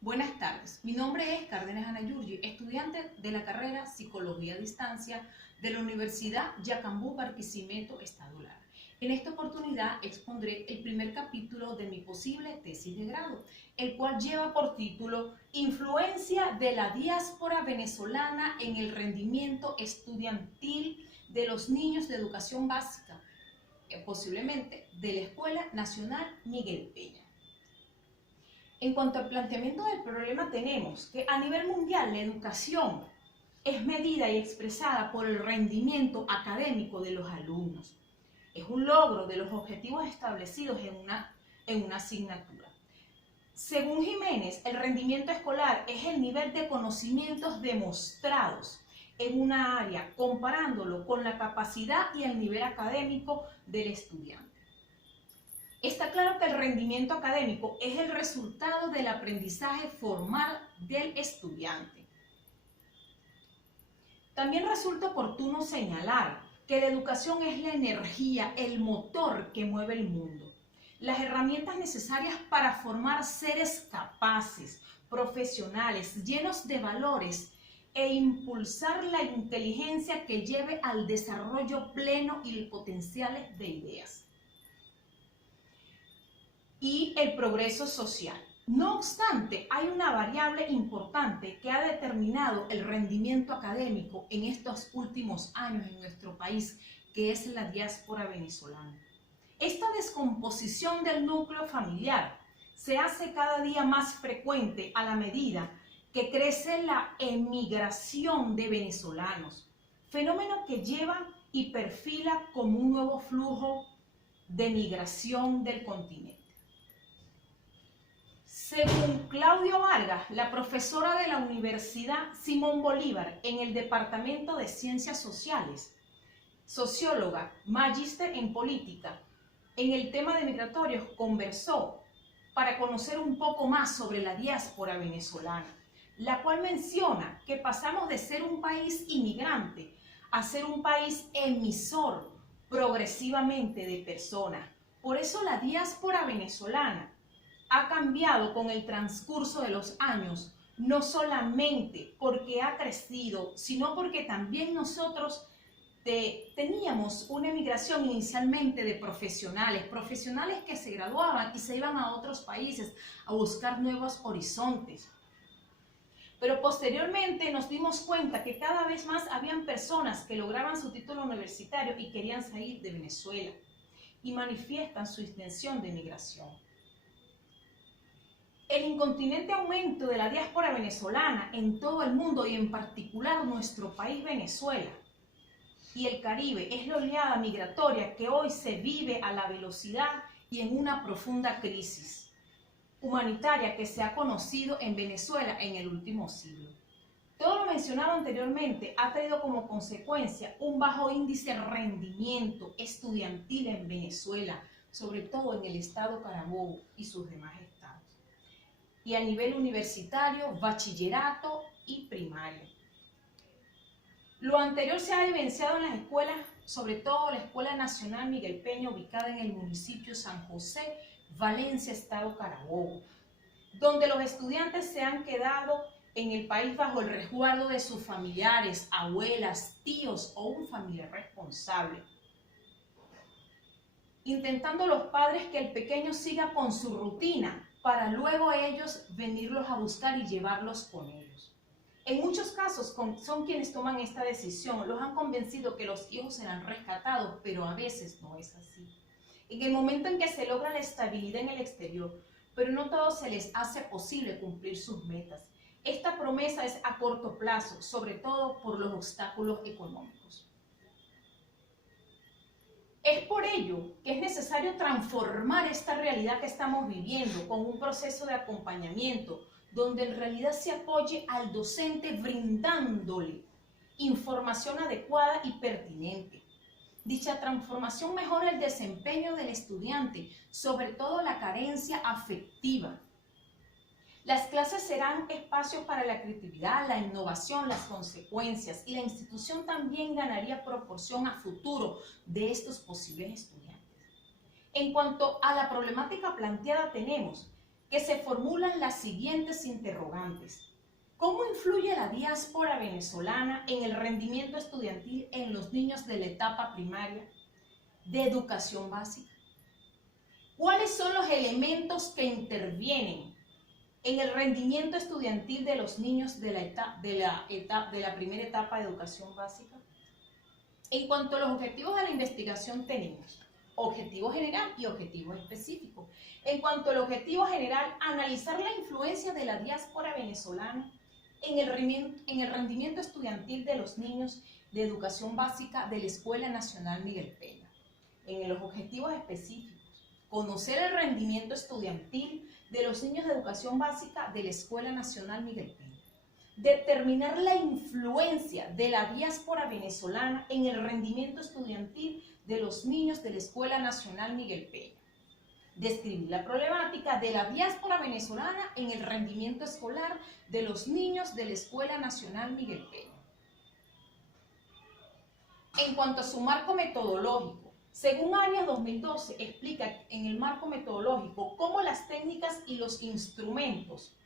Buenas tardes, mi nombre es Cárdenas Ana Yurgi, estudiante de la carrera Psicología a Distancia de la Universidad Yacambú, Barquisimeto, Estado Lara. En esta oportunidad expondré el primer capítulo de mi posible tesis de grado, el cual lleva por título Influencia de la diáspora venezolana en el rendimiento estudiantil de los niños de educación básica, posiblemente de la Escuela Nacional Miguel Peña. En cuanto al planteamiento del problema, tenemos que a nivel mundial la educación es medida y expresada por el rendimiento académico de los alumnos. Es un logro de los objetivos establecidos en una asignatura. Según Jiménez, el rendimiento escolar es el nivel de conocimientos demostrados en una área, comparándolo con la capacidad y el nivel académico del estudiante. Está claro que el rendimiento académico es el resultado del aprendizaje formal del estudiante. También resulta oportuno señalar que la educación es la energía, el motor que mueve el mundo. Las herramientas necesarias para formar seres capaces, profesionales, llenos de valores e impulsar la inteligencia que lleve al desarrollo pleno y potenciales de ideas y el progreso social. No obstante, hay una variable importante que ha determinado el rendimiento académico en estos últimos años en nuestro país, que es la diáspora venezolana. Esta descomposición del núcleo familiar se hace cada día más frecuente a la medida que crece la emigración de venezolanos, fenómeno que lleva y perfila como un nuevo flujo de migración del continente. Según Claudio Vargas, la profesora de la Universidad Simón Bolívar en el Departamento de Ciencias Sociales, socióloga, magíster en política, en el tema de migratorios conversó para conocer un poco más sobre la diáspora venezolana, la cual menciona que pasamos de ser un país inmigrante a ser un país emisor progresivamente de personas. Por eso la diáspora venezolana ha cambiado con el transcurso de los años, no solamente porque ha crecido, sino porque también nosotros teníamos una emigración inicialmente de profesionales que se graduaban y se iban a otros países a buscar nuevos horizontes. Pero posteriormente nos dimos cuenta que cada vez más habían personas que lograban su título universitario y querían salir de Venezuela y manifiestan su intención de migración. El incontinente aumento de la diáspora venezolana en todo el mundo y en particular nuestro país Venezuela y el Caribe es la oleada migratoria que hoy se vive a la velocidad y en una profunda crisis humanitaria que se ha conocido en Venezuela en el último siglo. Todo lo mencionado anteriormente ha traído como consecuencia un bajo índice de rendimiento estudiantil en Venezuela, sobre todo en el estado Carabobo y sus demás estados, y a nivel universitario, bachillerato y primaria. Lo anterior se ha evidenciado en las escuelas, sobre todo la Escuela Nacional Miguel Peña, ubicada en el municipio San José, Valencia, estado Carabobo, donde los estudiantes se han quedado en el país bajo el resguardo de sus familiares, abuelas, tíos o un familiar responsable, intentando los padres que el pequeño siga con su rutina para luego ellos venirlos a buscar y llevarlos con ellos. En muchos casos son quienes toman esta decisión, los han convencido que los hijos serán rescatados, pero a veces no es así. En el momento en que se logra la estabilidad en el exterior, pero no todo se les hace posible cumplir sus metas. Esta promesa es a corto plazo, sobre todo por los obstáculos económicos. Es por ello que es necesario transformar esta realidad que estamos viviendo con un proceso de acompañamiento donde en realidad se apoye al docente brindándole información adecuada y pertinente. Dicha transformación mejora el desempeño del estudiante, sobre todo la carencia afectiva. Las clases serán espacios para la creatividad, la innovación, las consecuencias, y la institución también ganaría proporción a futuro de estos posibles estudiantes. En cuanto a la problemática planteada, tenemos que se formulan las siguientes interrogantes. ¿Cómo influye la diáspora venezolana en el rendimiento estudiantil en los niños de la etapa primaria de educación básica? ¿Cuáles son los elementos que intervienen en el rendimiento estudiantil de los niños de la primera etapa de educación básica? En cuanto a los objetivos de la investigación tenemos objetivo general y objetivo específico. En cuanto al objetivo general, analizar la influencia de la diáspora venezolana en el rendimiento estudiantil de los niños de educación básica de la Escuela Nacional Miguel Peña. En los objetivos específicos, conocer el rendimiento estudiantil de los niños de educación básica de la Escuela Nacional Miguel Peña. Determinar la influencia de la diáspora venezolana en el rendimiento estudiantil de los niños de la Escuela Nacional Miguel Peña. Describir la problemática de la diáspora venezolana en el rendimiento escolar de los niños de la Escuela Nacional Miguel Peña. En cuanto a su marco metodológico, según Arias 2012, explica en el marco metodológico cómo las técnicas y los instrumentos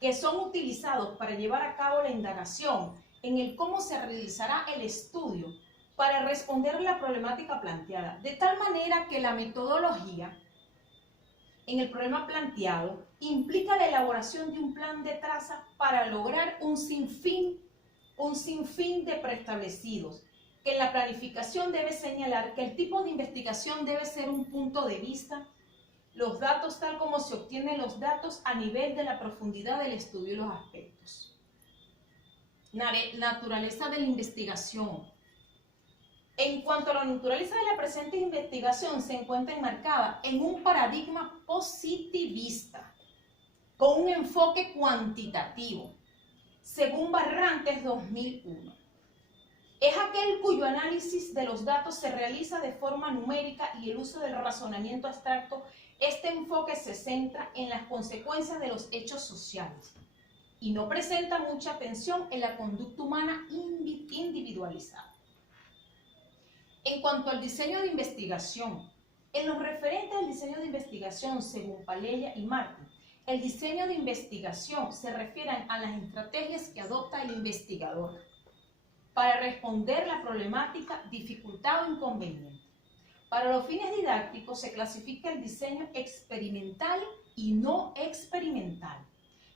que son utilizados para llevar a cabo la indagación en el cómo se realizará el estudio para responder a la problemática planteada, de tal manera que la metodología en el problema planteado implica la elaboración de un plan de traza para lograr un sinfín de preestablecidos, que en la planificación debe señalar que el tipo de investigación debe ser un punto de vista, los datos tal como se obtienen los datos a nivel de la profundidad del estudio y los aspectos. Naturaleza de la investigación. En cuanto a la naturaleza de la presente investigación, se encuentra enmarcada en un paradigma positivista, con un enfoque cuantitativo, según Barrantes 2001. Es aquel cuyo análisis de los datos se realiza de forma numérica y el uso del razonamiento abstracto. Este enfoque se centra en las consecuencias de los hechos sociales y no presenta mucha atención en la conducta humana individualizada. En cuanto al diseño de investigación, en lo referente al diseño de investigación, según Palella y Martin, el diseño de investigación se refiere a las estrategias que adopta el investigador para responder la problemática, dificultad o inconveniente. Para los fines didácticos se clasifica el diseño experimental y no experimental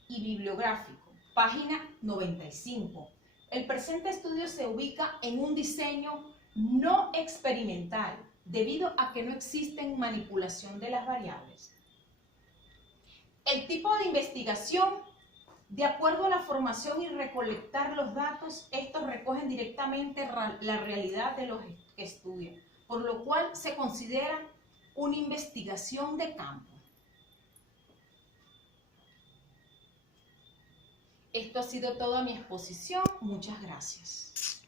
y bibliográfico, página 95. El presente estudio se ubica en un diseño no experimental, debido a que no existen manipulación de las variables. El tipo de investigación, de acuerdo a la formación y recolectar los datos, estos recogen directamente la realidad de los que estudian, por lo cual se considera una investigación de campo. Esto ha sido toda mi exposición. Muchas gracias.